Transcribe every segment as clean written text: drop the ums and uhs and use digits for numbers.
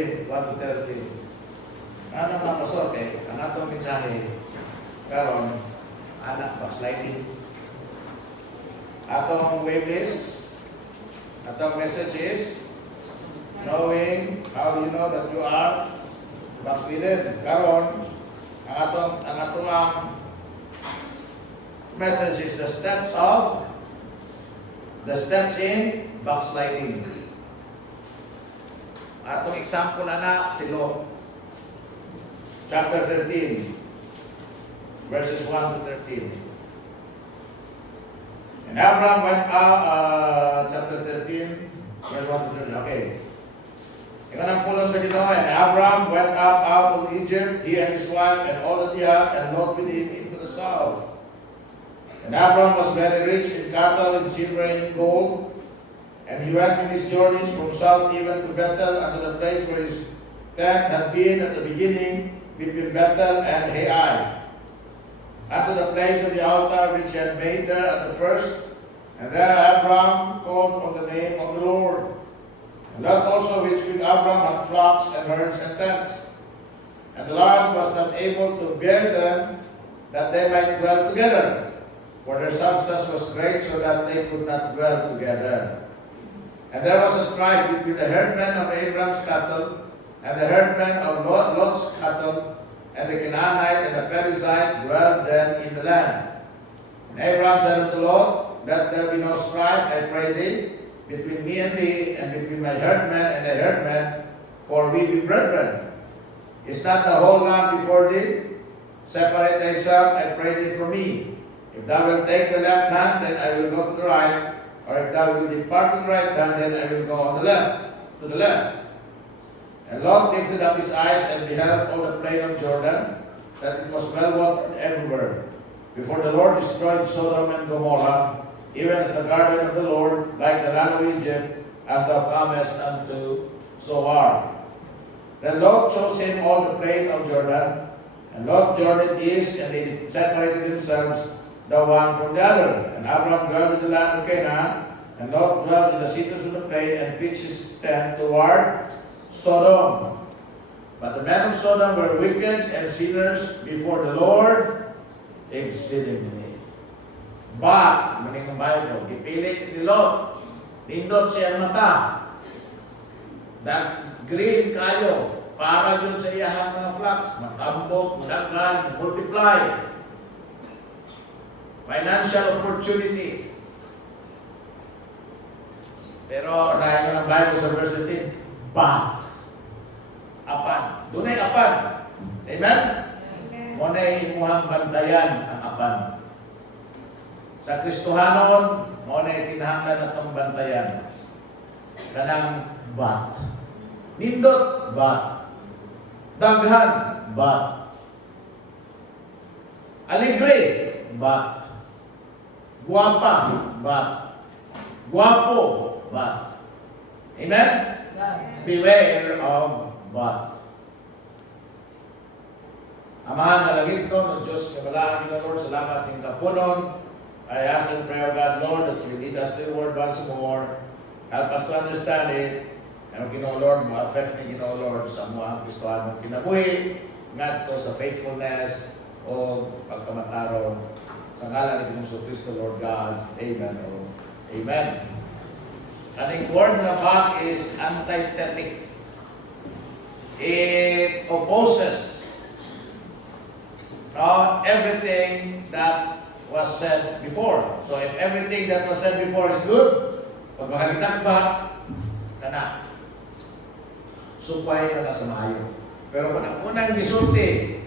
13, 1 to 13. Ano mga pastor, ang atong mensahe, karon anak backsliding. Atong wavelist, atong message is, knowing how you know that you are backslidden. Karon, ang atong message is the steps in backsliding. Atong example na si Lot. Chapter 13, verses 1 to 13. And Abraham went out, chapter 13, verse 1 to 13. Okay. Ikaw nang pulong sa Ginoo. And Abraham went up out of Egypt, he and his wife, and all that he had, and Lot with him into the south. And Abraham was very rich in cattle, in silver, and in gold. And he went in his journeys from south even to Bethel, unto the place where his tent had been at the beginning, between Bethel and Hai, unto the place of the altar which he had made there at the first. And there Abraham called on the name of the Lord. And Lot also, which with Abraham had flocks and herds and tents. And the Lord was not able to bear them, that they might dwell together, for their substance was great, so that they could not dwell together. And there was a strife between the herdmen of Abraham's cattle and the herdmen of Lot's cattle, and the Canaanite and the Perizzite dwelled then in the land. And Abraham said unto Lot, let there be no strife, I pray thee, between me and thee, and between my herdmen and thy herdmen, for we be brethren. Is not the whole land before thee? Separate thyself, I pray thee, from me. If thou wilt take the left hand, then I will go to the right, or if thou wilt depart to the right hand, then I will go on the left, to the left. And Lot lifted up his eyes and beheld all the plain of Jordan, that it was well watered everywhere, before the Lord destroyed Sodom and Gomorrah, even as the garden of the Lord, like the land of Egypt, as thou comest unto Zoar. Then Lot chose him all the plain of Jordan, and Lot journeyed east, and they separated themselves the one from the other. And Abraham dwelt in the land of Canaan, and Lot dwelt in the cities of the plain, and pitched his tent toward Sodom. But the men of Sodom were wicked and sinners before the Lord exceedingly. But, maning ang Bible, ipilit ni Lot, nindot siyang mata, that green kayo, para yun sa iyahang mga flocks, matambok, mudaghan, multiply, financial opportunity. Pero, nahingin ang Bible sa verse 18, but, apan. Dunay apan. Amen? Muna'y imuhang bantayan ang apan. Sa Kristohanon, muna'y kinahanglan na itong bantayan. Kanang but. Nindot, but. Daghan, but. Aligre, but. Guwapa, but. Guwapo, but. Amen? Beware of but. Amahan na lagito ng Diyos, kabalaan ni Lord, salamat ng kapunon. I ask and pray, O God, Lord, that you lead us to the word once more. Help us to understand it. And Ginoo Lord, ma-affect ni Ginoo Lord sa mga Kristohanong kinabuhi, ngadto sa faithfulness o pagkamataro. Sa ngalan ni Ginoong Kristo, Lord God. Amen. Amen. Aning word na but is antithetic. It opposes everything that was said before. So if everything that was said before is good, pag makalitang ba, kana. Supay ka na sa maayo. Pero kung ang unang gisulti,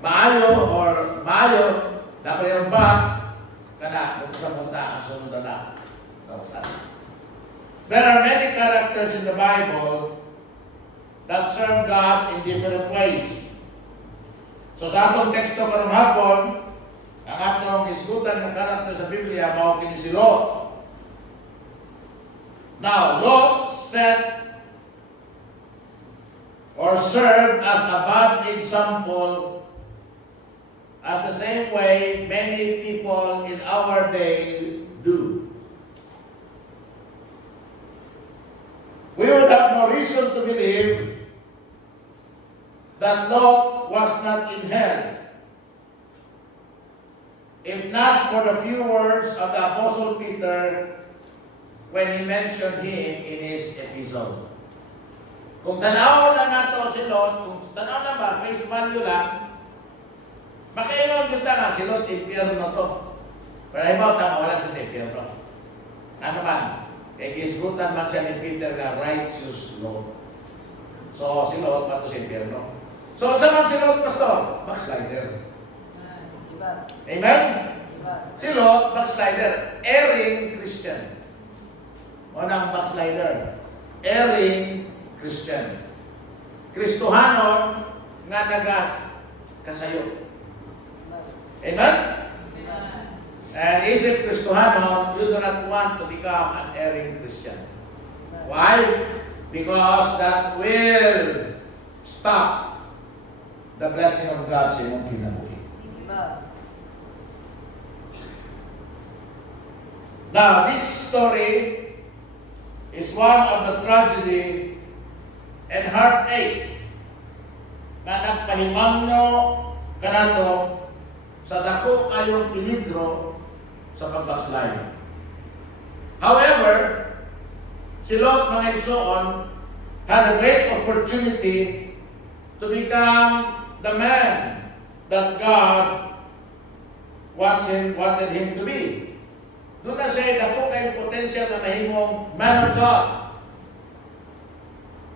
maayo or maayo, dapat yung ba, kana, kung sa punta, ang sunod na. There are many characters in the Bible that serve God in different ways. So sa atong teksto karong hapon, ang atong isgutan ng karakter sa Biblia, mao kini si Lot. Now, Lot set or served as a bad example, as the same way many people in our day do. We would have no reason to believe that Lot was not in hell, if not for the few words of the Apostle Peter when he mentioned him in his epistle. Kung tanaw na nato si Lot, kung tanaw na ba, face value lang, makaingon yun nga, si Lot, impyerno to. Pero ibaw tanga, wala sa impyerno. Ano man, kaya gisgutan man siya ni Peter na righteous Lot. So, si Lot, pato si impyerno. So, sa man si Lot, pastor? Backslider. Amen? Si Lot, backslider. Erring Christian. Unang backslider. Erring Christian. Kristohanon nga nagakasayo. Amen? And isip Kristohanon, you do not want to become an erring Christian. Why? Because that will stop the blessing of God sa iyong kinabuhi. Now, this story is one of the tragedy and heartache na nagpahimangno kanato sa dako kayong peligro sa pagbackslide. However, si Lot, mga igsoon, had a great opportunity to become the man that God wanted him to be. Doon na siya, dako kayong potential na mahimong man of God.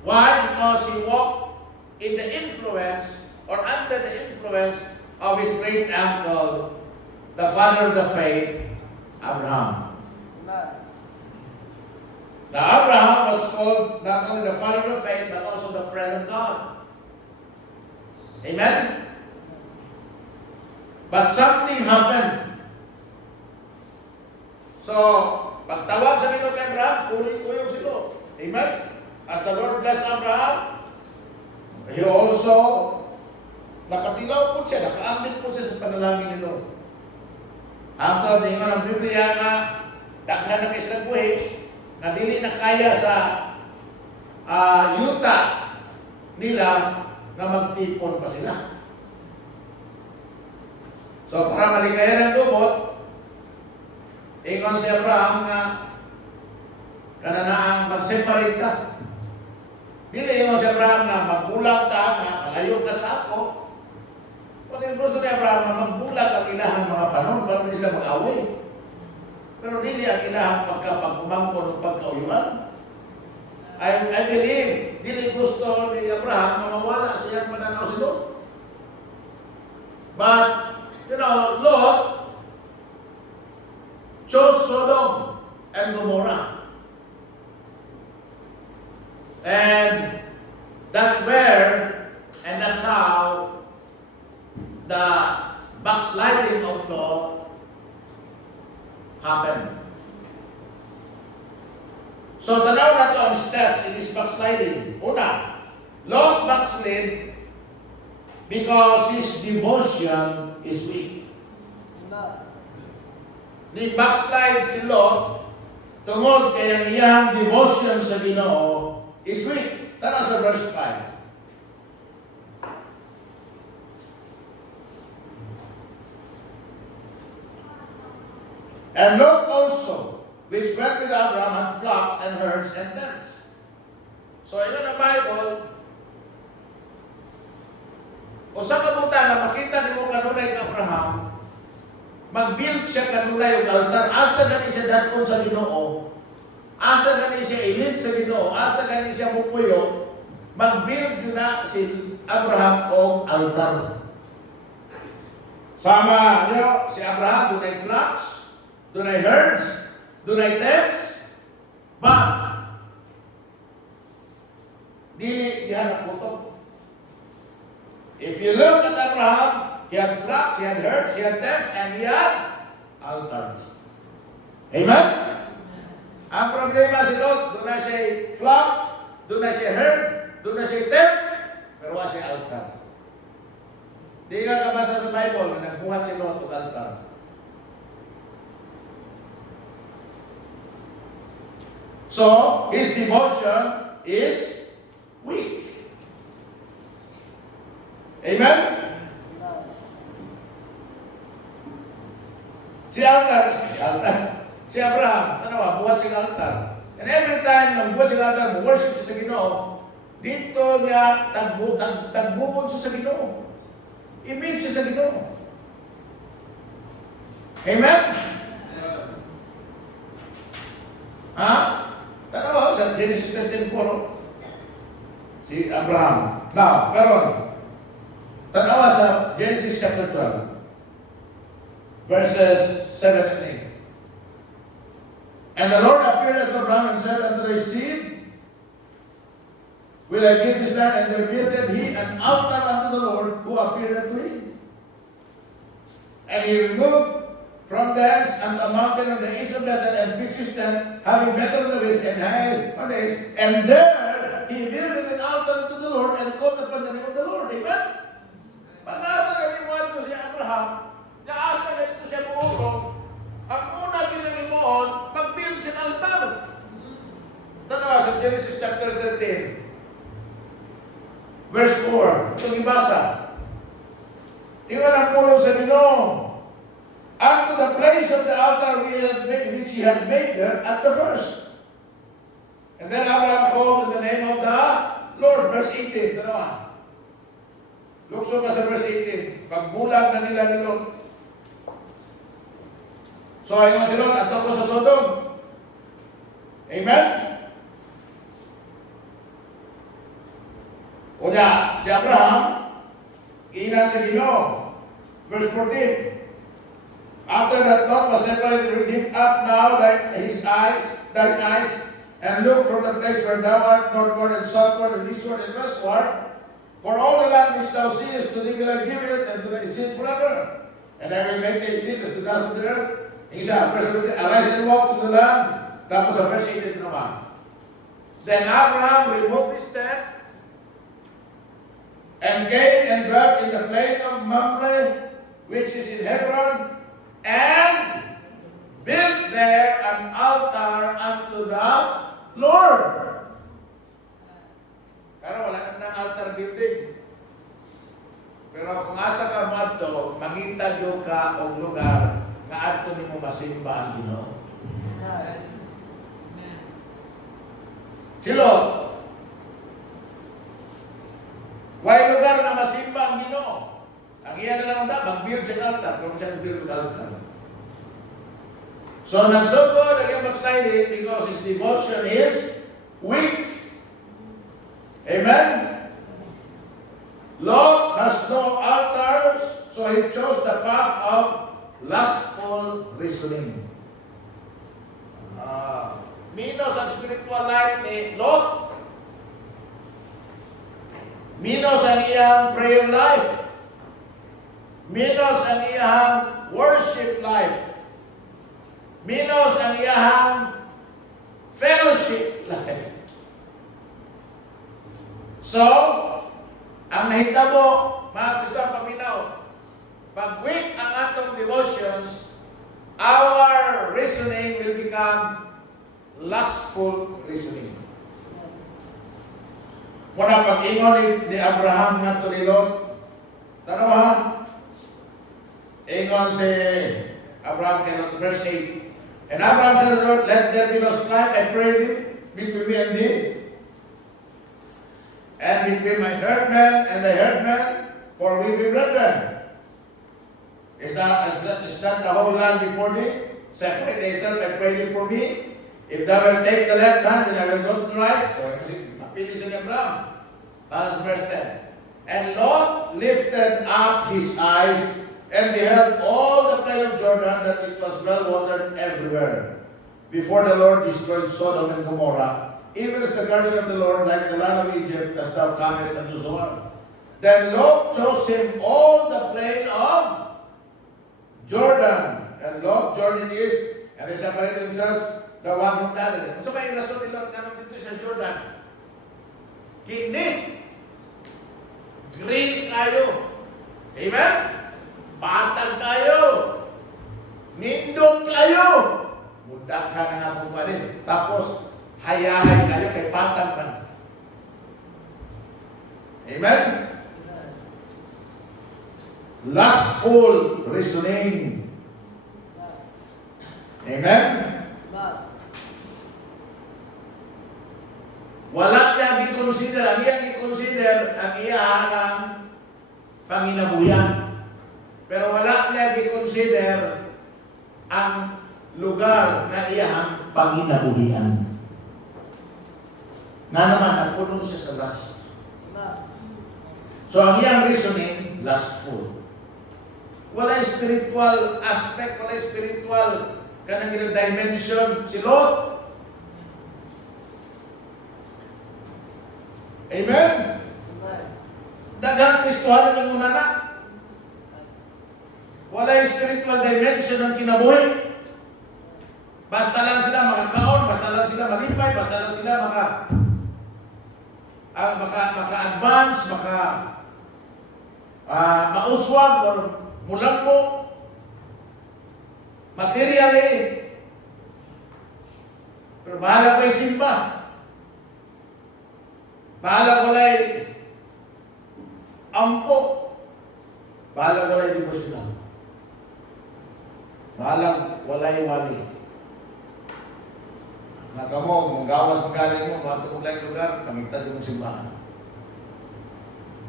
Why? Because he walked in the influence or under the influence of his great uncle, the father of the faith, Abraham. Now, Abraham was called not only the father of the faith, but also the friend of God. Amen? But something happened. So, pagtawag sa Ginoo kay Abraham, kuyog si Lot. Amen? As the Lord bless Abraham, he also nakatilaw po siya, nakaambit po siya sa panalangin ni Lot. Hangtod ningon ang Biblia nga daghan na kay sila buhi na dili na kaya sa yuta nila na magtipon pa sila. So para malikayan ang gubot, ingon si Abraham na kananaang mag-separate ka. Dili ingon si Abraham na magbulag ka, nga malayo ka sa ako. Kung yung gusto ni Abraham na magbulag ang ilahang mga panahon para hindi sila mag-away. Pero dili ang ilahang pagkapag-umangko ng pagkauyuan. I believe, dili gusto ni Abraham na mawala siyang mananaw si Lot. But, Lot chose Sodom and Gomorrah. And that's where, and that's how the backsliding of Lot happened. So, tanaw na ito ang steps in his backsliding. Una, Lot backslid because his devotion is weak. Ni backslide si Lot tungod kay ang iyang devotion sa Ginoo is weak. Tara sa verse 5. And Lot also, which went with Abraham, had flocks and herds and tents. So, ito na Bible, usa ka buta nga makita nimo kanunay ka Abraham, mag-build siya kanunay og altar. Asa gani siya datkon sa Ginoo? Asa gani siya ilid sa Ginoo? Asa gani siya mupuyo? Mag-build yun na si Abraham og altar. Sama niyo, si Abraham dunay flocks, dunay herds, dunay tents, but dili diha nakutok. If you look at Abraham, he had flocks, he had herds, he had tents, and he had altars. Amen? Ang problema si Lot, doon na siya flock, doon na siya herd, doon na siya tent, pero wala siya altar. Di ka kabasa sa Bible na nagbuhat si Lot ng altar. So, his devotion is weak. Amen? Si Abraham, buhat siyang altar. And every time na buhat siyang altar, worship siya sa Ginoo, dito niya tagbuon siya sa Ginoo. Image siya sa Ginoo. Amen? Ha? Tanawa sa Genesis 13:4. Si Abraham. Now, karon. Tanawa sa Genesis chapter 12. Verses 7 and 8. And the Lord appeared unto Abraham and said unto thy seed, will I give this land? And there builded he an altar unto the Lord who appeared unto him. And he removed from thence unto a mountain on the east of Bethel and pitched his tent, having Bethel on the west and Hai on the east. And there he builded an altar unto the Lord and called upon the name of the Lord. Amen? Pag-asa galing mo ito si Abraham, naasa galing ito siya buurong, ang una ginalimoon, mag-build siya ng altar. Tanawa sa Genesis chapter 13, verse 4. Itong ibasa. Iwan ang pulong sa Ginoo, unto the place of the altar which he had made there at the first. And then Abraham called in the name of the Lord. Verse 18. Tanawa. Lukso ka sa verse 18. Pagbulag na nila ni Lot. So ayun si Lot, ato ko sa Sodom. Amen? Unya, si Abraham, iina sa Ginoo. Verse 14. After that Lot was separated, lift up now thine eyes, and look from the place where thou art, northward and southward and eastward and westward. For all the land which thou seest, to thee will I give it, and to thy seed forever. And I will make thy seed as the dust of the earth. Isa, arise and walk to the land. Tapos sa verse 18 naman. Then Abraham removed his tent, and came and dwelt in the plain of Mamre, which is in Hebron, and built there an altar unto the Lord. Pero wala nang altar building. Pero kung asa ka madto, mangita do ka og lugar nga adto nimo masimba ang Ginoo. Silo. Way lugar na masimba ang Ginoo. Ang iya na lang mag-build sa altar, pero siya nag-build ng altar. So nagsugod ang iyang backsliding because his devotion is weak. Amen? Lot has no altars, so he chose the path of lustful reasoning. Minos ang spiritual life ni Lot. Minos ang iyang prayer life. Minos ang iyang worship life. Minos ang iyang fellowship life. So, ang nahitabo, mga Kristo ang paminaw, pag weak ang atong devotions, our reasoning will become lustful reasoning. Muna pag-ingon ni Abraham nga to ni Lot, tanaw ha? Ingon si Abraham kay Lot, verse 8. And Abraham said to Lot, let there be no strife, I pray thee, between me and thee, and between my herdmen and thy herdmen, for we be brethren. Is that the whole land before thee? Separate thyself, I pray thee for me. If thou wilt take the left hand, then I will go to the right. So, mapili sa Abraham. That's verse 10. And Lot lifted up his eyes and beheld all the plain of Jordan, that it was well watered everywhere, before the Lord destroyed Sodom and Gomorrah, even as the garden of the Lord, like the land of Egypt, as thou comest unto Zoar. Then Lot chose him all the plain of Jordan, and Lot journeyed east, and they separated themselves the one from the other. So may rason ni Lot kanang dito sa Jordan. Kini green kayo. Amen? Batag kayo. Nindot kayo. Mudak ka na nga kung panin. Tapos, hayahay kayo kay patag man. Amen? lustful reasoning. Amen? Wala niya i-consider, ang iyang i-consider ang iyang panginabuyan. Pero wala niya i-consider ang lugar na iyang panginabuhian. Nga naman, napuno siya sa lust. So, ang iyang reasoning, lustful. Wala spiritual aspect, wala spiritual kanang dimension. Si Lot. Amen? Daghang Kristohanon ng unana. Wala spiritual dimension ng kinabuhi. Basta lang sila makakaon, basta lang sila malipay, basta lang sila maka-advance, mauswag or mulambo, materially. Pero bahala ko ay simba. Bahala ko ay ampo. Bahala ko ay devotional. Bahala walay wali. Nagamo, manggawas magaling mo, matupog lang yung lugar, pamigtad yung simbahan.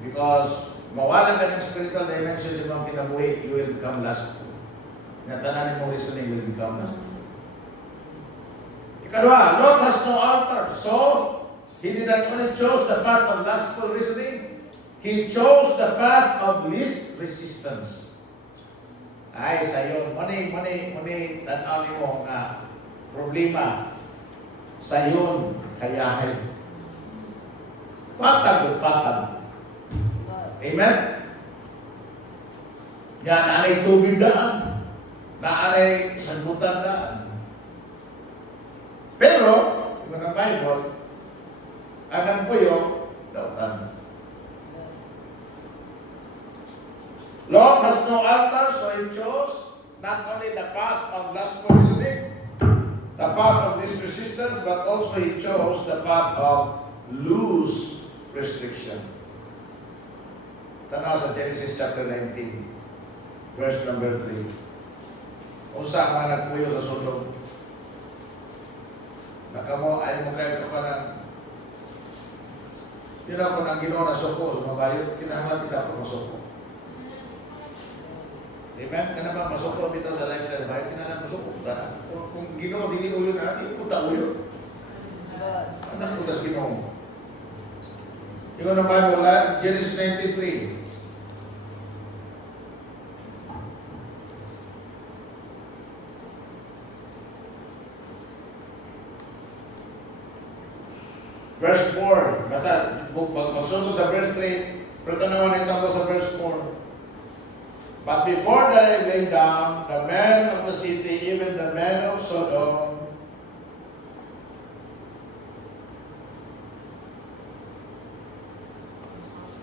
Because mawala ka ng spiritual dimension sa mga kinabuhi, you will become lustful. Natananin mo reasoning will become lustful. Ikalawa, Lot has no altar. So, he did not only chose the path of lustful reasoning, he chose the path of least resistance. Ay, sayo, mani, tanaw mo nga problema. Sayon, kayahay. Patag. Amen? Yan, naanay tubig daan. Naanay sanbutan daan. Pero, yung ng Bible, anang puyo, dautan. Lot has no altar, so he chose not only the path of lustful reasoning, the path of this resistance, but also he chose the path of loose restriction. Tanaw sa Genesis chapter 19, verse number 3. Kung saan man nagpuyo sa Sodom, nakamo, ayaw mo kayo kapanan. Yun ako nang ginawa na soko, mabayot, kinahanglan kita po masoko. Amen? Kana ba masoko bitaw sa lifestyle ba? Kinahanglan masoko ta na. Kung Ginoo dili ulo na, di puta ulo. Anong putas Ginoo? Tingnan ng Bible, Genesis 93. Verse 4. Basta, magsugod sa verse 3, pero tanawan ito ako sa verse 4. But before they lay down, the men of the city, even the men of Sodom,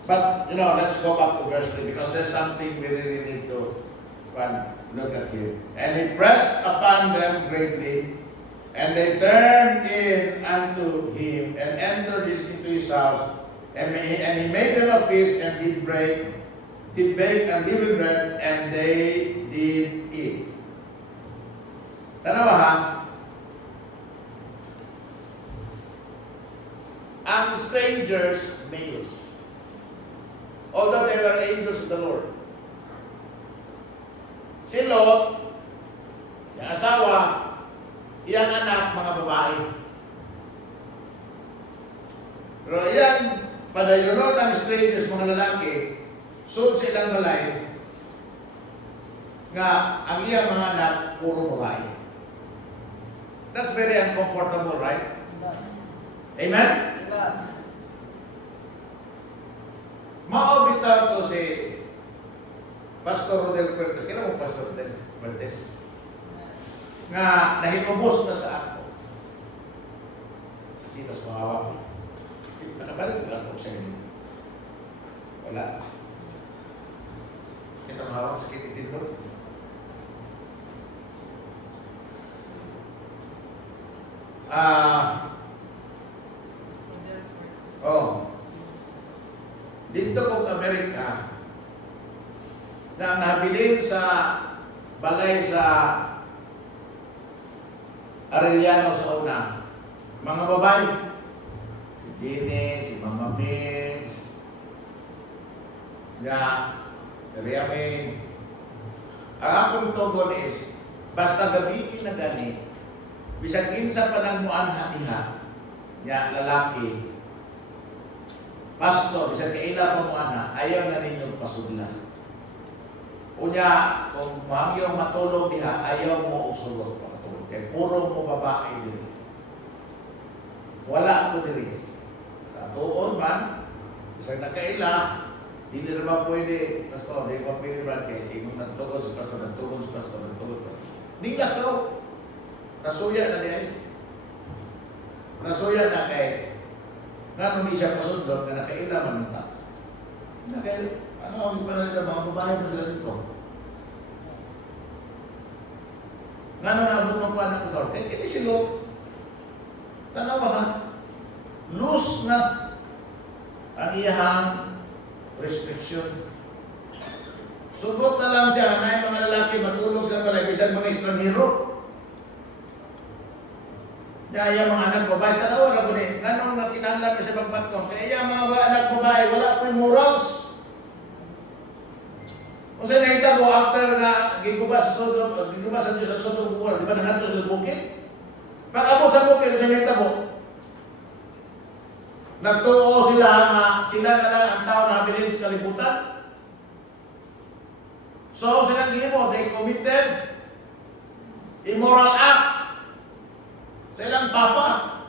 but, let's go back to verse 3 because there's something we really need to look at here. And he pressed upon them greatly, and they turned in unto him and entered into his house, and he made them a feast and did bake unleavened bread, and they did eat. Tanawa ha? Ang strangers, males, although they were angels of the Lord. Si Lot, yung asawa, iyang anak, mga babae. Pero iyang padayunon ng strangers, mga lalaki, sud sa ilang balay, nga ang iyang mga anak, puro babae. That's very uncomfortable, right? Amen? Maobita to si Pastor Rodel Fuertes. Kailan mo Pastor Rodel Fuertes? Nga nahikubos na sa ako. Sakita sa mga awak. Nakabalik lang ako sa ganyan. Wala. Kita ang hawak, sakit itindog. Dito kong Amerika, na nabilin sa balay sa Arellano sa una. Mga babae. Si Jenny, si Mama Miss, si Riame. Ang akong tugon is, basta gabiin na gani, bisag kinsa pa nagmuan hatiha, ya lalaki, pastor, bisag kaila pa muan na, ayaw na ninyong pasudla. Unya, kung mahangyong matulog diha, ayaw mo usulot pakatulog. Kaya puro mo babae diri. Wala ko diri. Sa tuon man, bisag nakaila, hindi naman pwede, pastor, hindi pa pwede ba kaya ingon nagtugon sa pastor, nagtugon sa pastor, nagtugon pa. Hindi lakaw. Nasuya na niya. Nasuya na kay nga nung di siya pasundon, nga nakaila man ta. Ano, hindi pa na sila, mga babae pa sila dito. Nga nung nabot mo pa na pastor, kaya kini silo, tanawa ha, loose na ang iyahang restriction. Sugot na lang siya na yung mga lalaki matulog sila pala bisan mga estranghero. Kaya mga anak babae, tanawa na po din. Ganun nga kinahanglan na siya pagpatong. Kaya mga anak babae, wala po yung morals. Kung sa'yo nakita mo, after na giguba sa Sodom, giguba sa Diyos sa Sodom Gomorrah, di ba nangato sa bukid? Pag-abot sa bukid, sa'yo nakita mo, nagtuo sila nga sila na lang ang tao na habilin sa kalibutan. So silang gihimo, they committed immoral act sa ilang papa.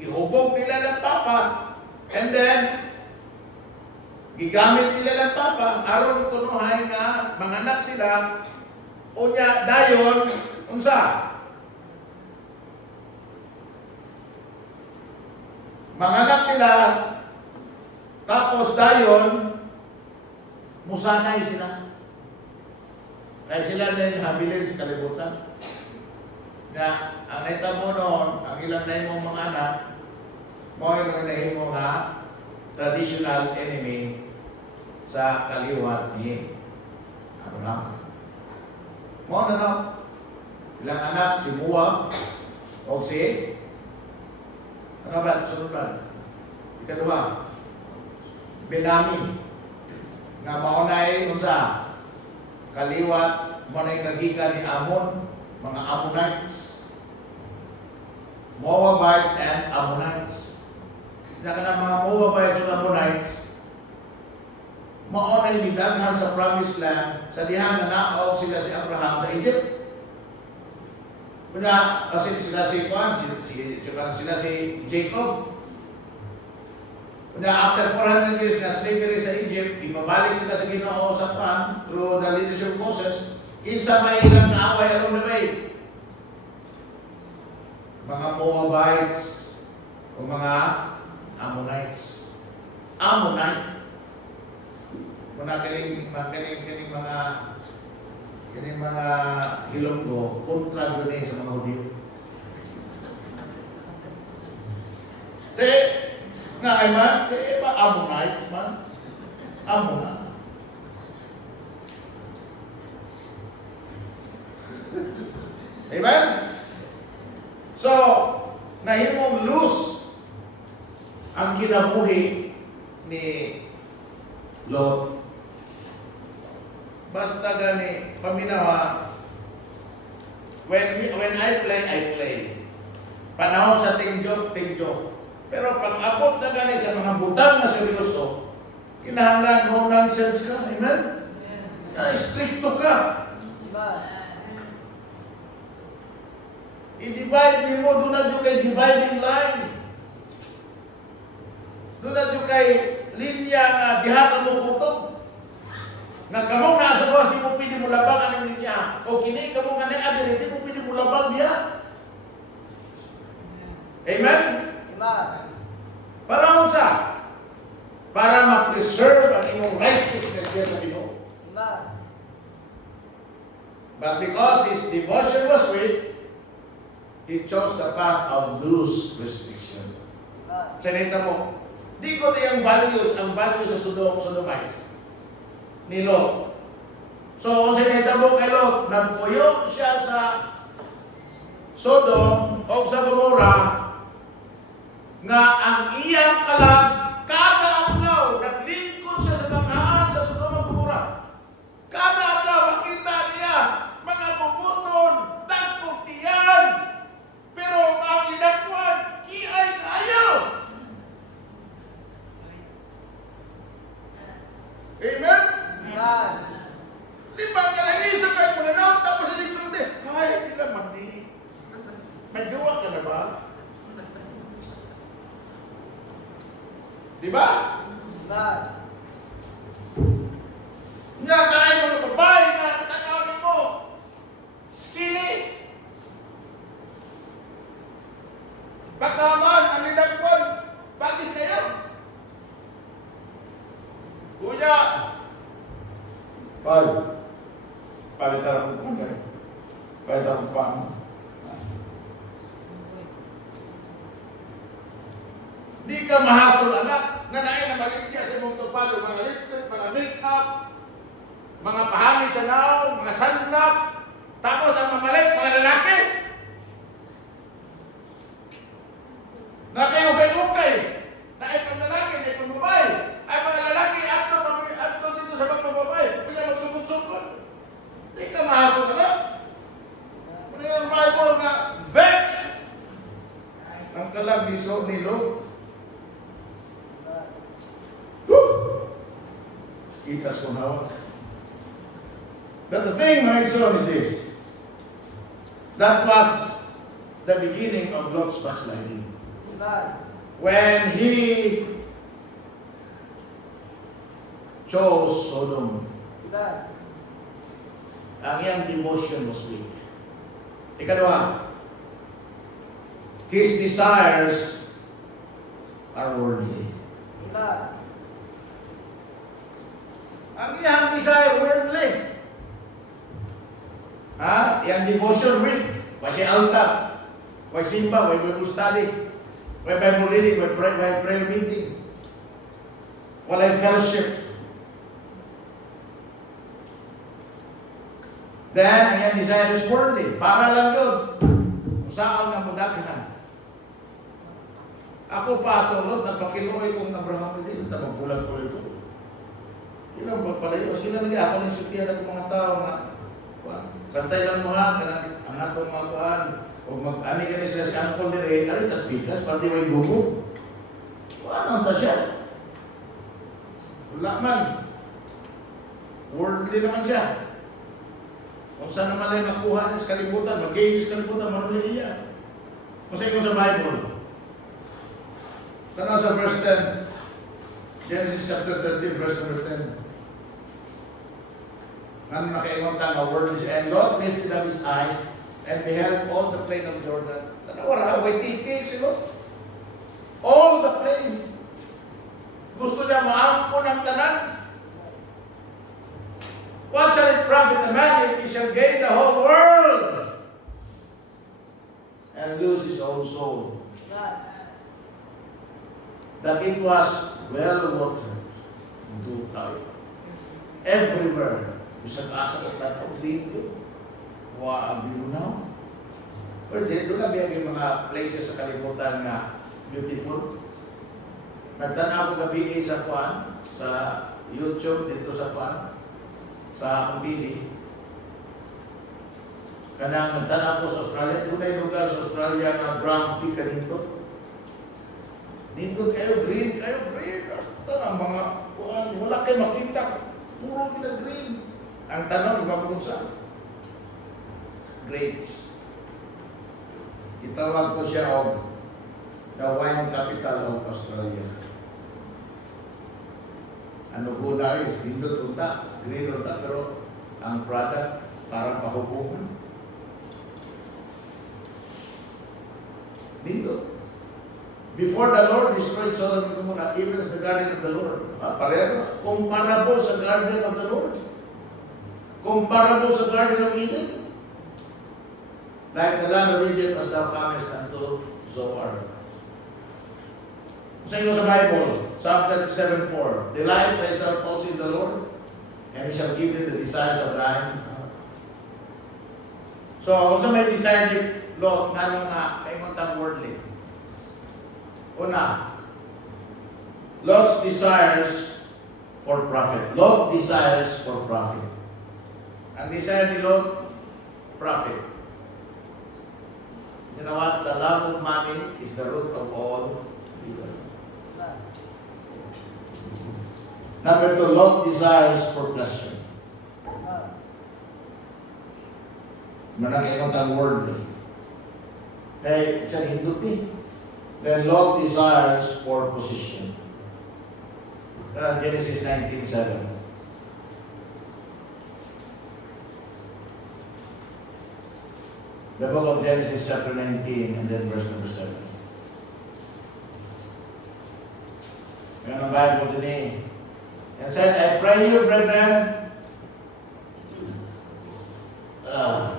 Gihubog nila ng papa. And then, gigamit nila ng papa. Aron kunuhay nga manganak sila. Unya, dayon, unsa? Manganak sila, tapos dayon, musanay sila. Kaya sila na yung habilin sa kalibutan. Na ang naita mo noon, ang ilang na mong mga anak, mo yung nahimo nga traditional enemy sa kaliwat ni Abraham. Mo na no, ilang anak, si Moab, o si ano ba? Sunod ba? Ikaduha, Benami. Nga maunay unsa? Kaliwat, maunay kagikan ni Ammon, mga Ammonites. Moabites and Ammonites. Kaya ka na mga Moabites at Ammonites, maunay nidaghan sa promised land, sa dihan na naog sila si Abraham sa Egypt. Kaya kasi sila si Juan, sila si Jacob. Kaya after 400 years na slavery sa Egypt, ibabalik sila sa Ginoo sa Juan through the leadership of Moses. Kinsa may ilang kaaway along the way. Mga Moabites o mga Ammonites. Ammonite. Muna kining mga Ilonggo kontra doon sa mga Hudyo. Nga ay man, ba Ammonites man? Ammon. Amen? So, nahimong loose ang kinabuhi ni Lot. Basta gani, paminawa, when I play. Panahon sa tingjok. Pero pag abot na gani sa mga butang na seryoso, kinahanglan no nonsense ka. Amen? Stricto ka. I-divide mo, doon na kay dividing line. Doon na kay linya nga diha mo kutob. Nga kamong nasa gawas, di mo pwede mo labang anong niya. O kini, kamong nga na-adiri, di mo pwede mo labang niya. Amen? Amen. Para sa para ma-preserve ang imong righteousness diya sa Ginoo. Amen. But because his devotion was sweet, he chose the path of loose restriction. Sanita mo, di ko ang values sa Sodomites. Ni Lot. So, kung sinitabo kay Lot, nagpuyo siya sa Sodom o sa Gomora, nga ang iyang kalag, kada adlaw, naglingkod siya sa tanghaan sa Sodom at Gomora. Kada adlaw, makita niya, mga bumuton, tagputiyan, pero ang linakwan, kiay kayo. Amen? Amen. Limang ka na isa kayo mananaw, tapos hindi sunod eh. Kaya nila mani. May gawa ka na ba? Di ba? Amen. Nga kaya mga babae na tanawin mo. Skinny. Baka man, ang linagpon, bagis kayo. Kuya, palitan ang kuya. Palitan ang pang. Di ka mahasol anak, nga naay na maligya sa mong tupalo, mga lipstick, mga make-up, mga pahami sa naw, mga sunblock, tapos ang mamalit, mga lalaki. Nakayukay-ukay, naay pang lalaki, naay pang babae, ay mga lalaki, ato dito sa mga babae, kaya magsukot-sukot. Di ka mahasol anak. Kung yung Bible nga, vex, ang kalabiso ni Lot. Kita sumawa. But the thing, my son, is this. That was the beginning of Lot's backsliding. Amen. When he chose Sodom, Amen. ang iyang devotion was weak. Ikalawa, his desires are worldly. Amen. Ang iyang desire, worldly. Iyang devotion weak. Kasi altar. May simba, may Bible study. May Bible reading, may prayer meeting. Walay fellowship. Then, ang iyang desire is worldly. Para lang yun. Kung saan nga mudaghan. Ako pa, tulog, nagpakiloy kong Abraham, hindi na magbulag-bulag ko. Ilang pagpalayo, sila lagi ako ng sutiyan ng mga tao nga, bantay lang mo ha, ang atong mga kuhan, o mag-ani ka rin sila sa angkol dire, aritas bigas, para di may gugo. Ano ta siya? Wala man. Worldly naman siya. Kung saan naman lang nakuha niya sa kalibutan, mag-gain sa kalibutan, manuli iya. Kung sa sa Bible. Tanaw sa verse 10. Genesis chapter 13, verse number 10. Ano nakaingon ka nga word is, and Lot lifted up his eyes and beheld all the plain of Jordan. Tanawa, way titig si Lot. All the plain. Gusto niya maangko ng tanan. What shall it profit a man if he shall gain the whole world and lose his own soul? That it was well watered, do tayo. Everywhere. Bisag asa ko tatong dito. Waabi na. Pwede, doon na yung mga places sa kalimutan na beautiful. Nagtanaw ko gabi sa Kwan, sa YouTube, dito sa Kwan, sa TV. Kanang nagtanaw ko sa Australia, doon ay lugar sa Australia na Grand Peak kanito. Nindot kayo, green. Ito ang mga Kwan, wala kayo makita. Puro kita green. Ang tanong, iba po sa grapes. Itawag ko siya of the wine capital of Australia. Ano po na yun? Pindot unta, green unta, pero ang product parang pahupukan. Pindot. Before the Lord destroyed Sodom and Gomorrah, even as the garden of the Lord. Pareho. Comparable sa garden of the Lord. Comparable sa garden of Eden. Like the land of Egypt as thou comest unto Zoar. Sa iyo sa Bible, Psalm 37:4. Delight thyself also in the Lord, and he shall give you the desires of thine. So, kung sa may desire ni Lot, nalo na, kaimuntang worldly. Una, Lot's desires for profit. Lot desires for profit. Ang desire ni Lot, profit. You know what? The love of money is the root of all evil. Number 2, Lot desires for pleasure. Manakikot ang worldly. Kaya siya hindot eh. Then Lot desires for position. That's Genesis 19:7. The book of Genesis chapter 19 and then verse number 7. Yan ang Bible din eh. And said, I pray you, brethren, no?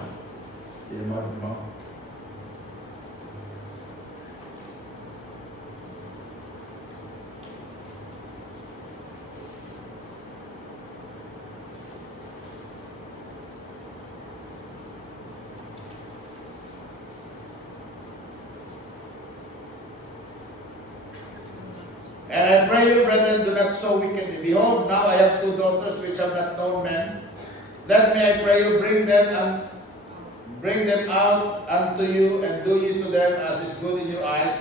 And I pray you, brethren, do not so wickedly. Behold, now I have 2 daughters which have not known men. Let me, I pray you, bring them out unto you, and do ye to them as is good in your eyes.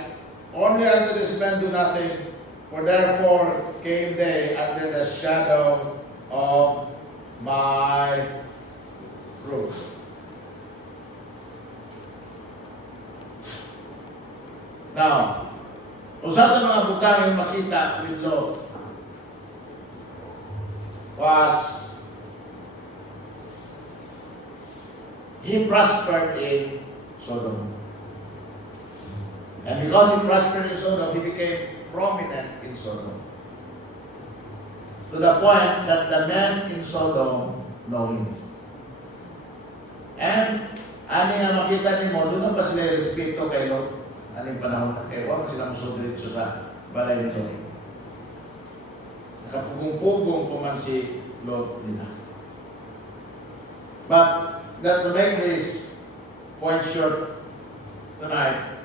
Only unto this men do nothing, for therefore came they under the shadow of my roof. Now, usa sa mga butang yung makita with Lot was he prospered in Sodom. And because he prospered in Sodom, he became prominent in Sodom. To the point that the men in Sodom know him. And ani nga makita ni mo, doon na pa sila respeto kay Lot. Aning panahon na kaya wala sila musudritso sa balay ni Lot. Nakapugong-pugong po man si Lot nila. But that to make this point short tonight,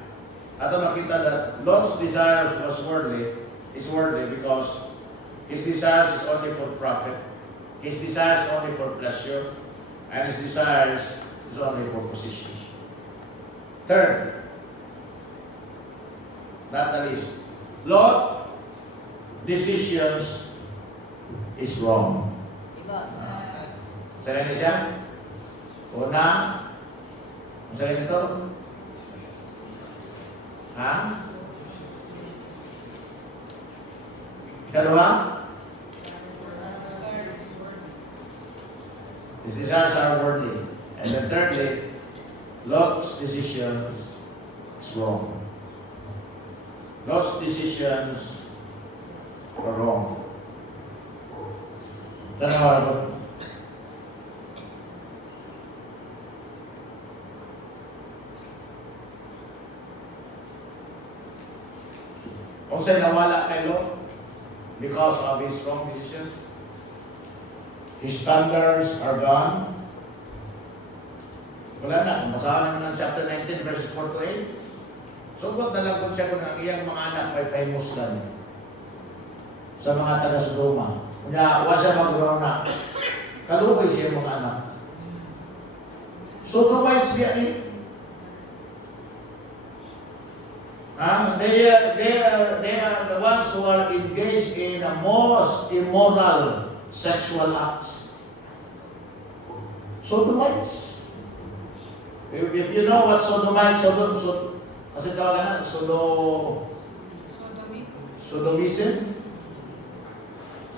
ato makita that Lot's desires was worldly, is worldly because his desires is only for profit, his desires only for pleasure, and his desires is only for position. Third, not the least, Lot decisions is wrong. Saan siya? Una, saan ito? Ha? Ikalawa? His desires are worldly. And then thirdly, Lot's decisions is wrong. Lot's decisions were wrong. Tanawa ko. Kung sa'y nawala kay Lot because of his wrong decisions, his standards are gone. Wala na. Kung masahan naman ng chapter 19, verses 4 to 8, sugot na lang kung siya kung ang iyang mga anak ay pahimuslan sa mga taga-Sodoma. Kanya, huwag siya mag-grow na. Kalugay siya mga anak. Sodomites biya ni. They are the ones who are engaged in the most immoral sexual acts. Sodomites. If you know what Sodomites, kasi tawagan na, sodomism?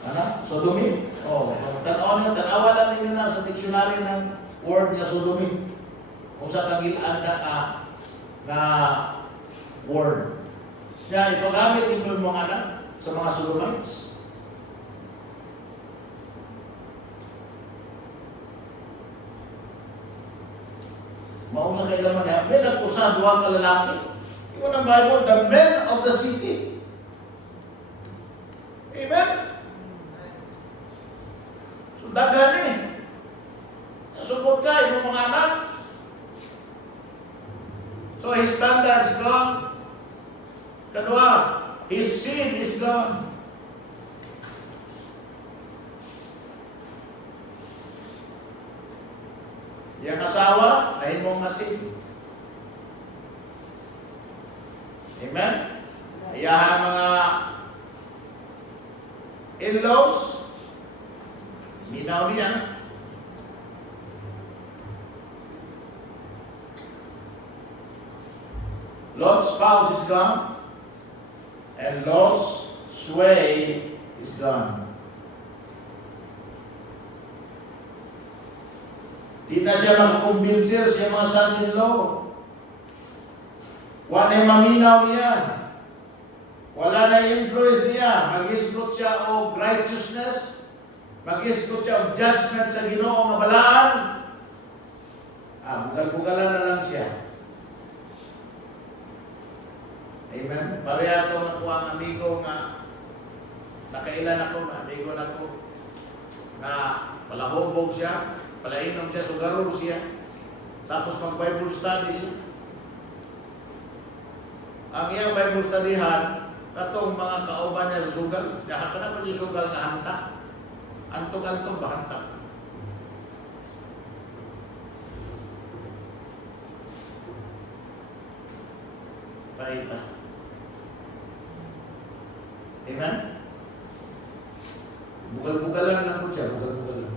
Ano? Sodomy? Oh, tanawa lang ninyo na sa dictionary ng word niya sodomy. Kung sa kagilaan na word. Kaya ipagamit ninyo yung mga anak sa mga sodomites. Mausap kayo naman niya, may nagpusa, duwang kalalaki. Ikaw ng Bible, the men of the city. Amen? So Daghan eh. Sugod ka, yung mga anak. So his standard is gone. Kadua, his seed is gone. Yang asawa, ay mong seed. Amen? Iyahan mga in-laws, minaw niya. Lot's spouse is gone, and Lot's sway is gone. Di na siya magkumbinser sa mga sons-in-law. Wala na maminaw niya. Wala na influence niya. Mag-isgot siya o righteousness. Mag-isgot siya o judgment sa Ginoo nga balaan. Bugal-bugalan na lang siya. Amen? Pareha ito na po ang amigo nga nakailan ako, amigo na ko na palahubog siya, palainom siya, sugarol siya. Tapos mag-Bible study siya. Ang iyang Bible studyhan, katong mga kauban niya sa sugal, lahat ka na pa yung sugal na hanta. Antong-antong ba hanta? Paita. Amen? Bugal-bugalan lang po siya, bugal-bugalan.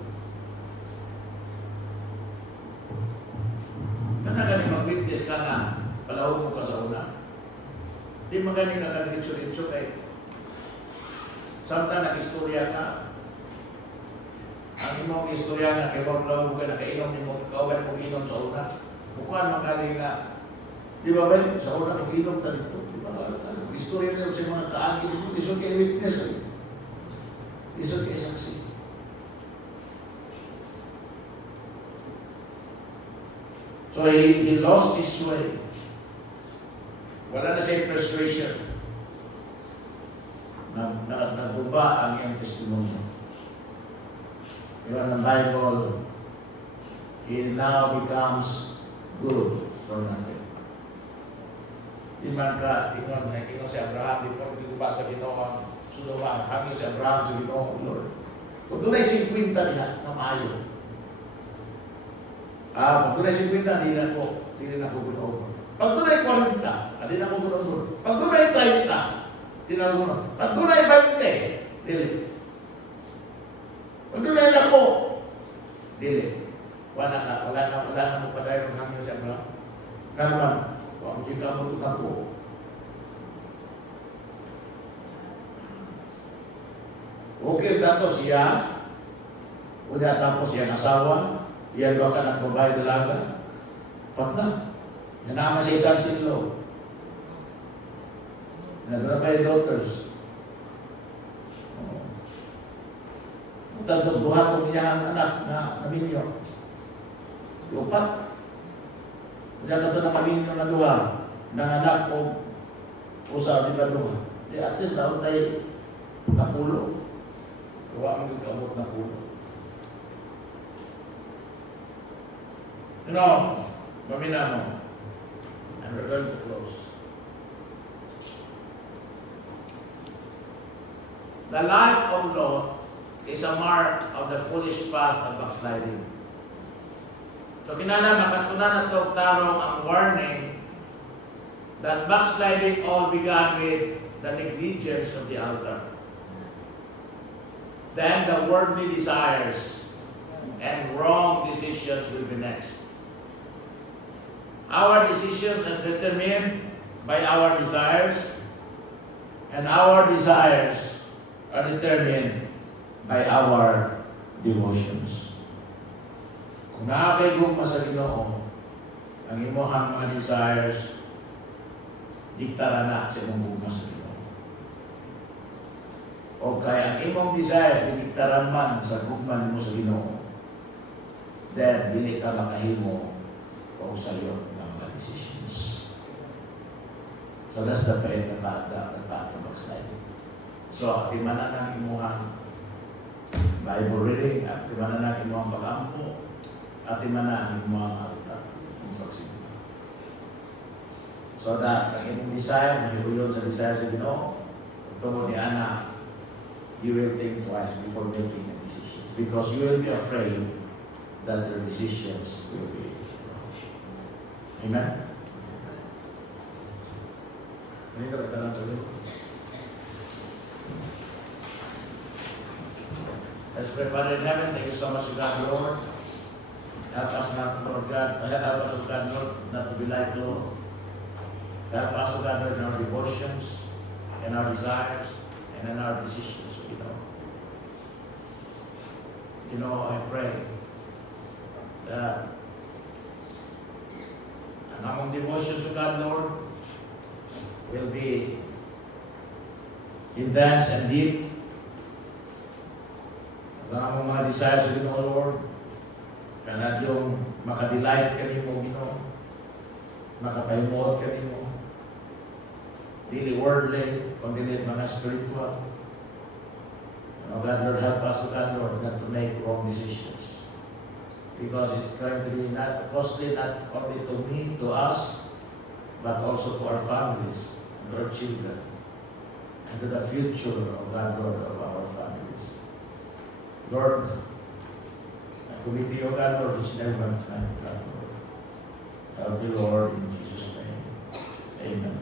Kanagani mag-witness ka na, palahog mo ka sa una. Di magani ka kanilitso-litso kay samtang nag-istorya ka. Ang imong istorya nga kay wag-law ka nakainom ni mo, kauban mo inom sa una. Bukuan magaling nga. Di ba ba? Sa una mag-inom ta dito. Di ba? Istorya na sa mga kaagi dito. Isod kay witness. Isod kay saksi. So he lost his way. Wala na siya persuasion. Nagbuba ang iyang testimony. Diba ng Bible, he now becomes good for nothing. Di man ka, ingon si Abraham, before ginuba sa Ginoo, sunuba, hangin si Abraham sa Ginoo, Lord. Kung doon ay 50 diha, na maayo. Kung doon ay 50, di na ko Ginoo. Pag doon ay 40, di na ko Ginoo. Pag doon ay 30, di na ko Ginoo. Pag doon ay 20, dili. Pag doon ay nako, dili. Wala na mo padayon ng hangin si Abraham. Kanuman, kung hindi ka mo tumapo. Okay, dato siya. Unya tapos yan asawa. Yan ba ka ng babae dalaga? Pat na. Yan naman siya isang sinlo. Nagrabay daughters. Tanto buhat niya ang anak na minyo. Lupat. Kaya ka ito na maminyo na duha, nanganak o usa di ba duha. Di at least daw tayo napulo. Gawa mo yung kamot na pulo. Mamina mo. And we're going to close. The life of Lot is a mark of the foolish path of backsliding. So kinala nakatunan na ito tarong ang warning that backsliding all began with the negligence of the altar. Then the worldly desires and wrong decisions will be next. Our decisions are determined by our desires, and our desires are determined by our devotions. Kung nakakaigong pa sa Ginoo, ang imohang mga desires, diktara na sa imong gugma sa Ginoo. O kaya ang imong desires, diktaran man sa gugma mo sa Ginoo, then dili ka makahimo o sayo ng mga decisions. So that's the path of backsliding. So, timanan ang imuhang Bible reading, at timanan na imo ang pagampo, at timanan imo ang altar. So that ang imong desire, mahiuyon sa desire sa Ginoo, tungod ni Ana, you will think twice before making a decision. Because you will be afraid that your decisions will be wrong. Amen? Ano ka tanong sa iyo? Let's pray, Father in heaven, thank you so much, God, Lord. Help us not, Lord God, help us, God, Lord, not to be like, Lord. Help us, God, Lord, in our devotions, in our desires, and in our decisions, You know, I pray that ang among devotions to God, Lord, will be intense and deep. Ang among mga desires sa Ginoo, Lord, kanad yung makadelight kanimo, Ginoo, makapahimot kanimo, dili worldly, kundi mga spiritual. Oh God, Lord, help us, God, Lord, not to make wrong decisions. Because it's going to be not costly, not only to me, to us, but also to our families, and to our children, and to the future, of God, Lord, of our families. Lord, I commit to you, God, Lord, each and every one tonight, God, Lord. Help me, Lord, in Jesus' name. Amen.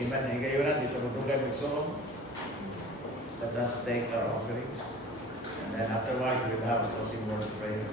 Amen. Amen. Ngayon na, dito mo tugay magsulong. Let us take our offerings, and then afterwards we'll have a closing word of prayer.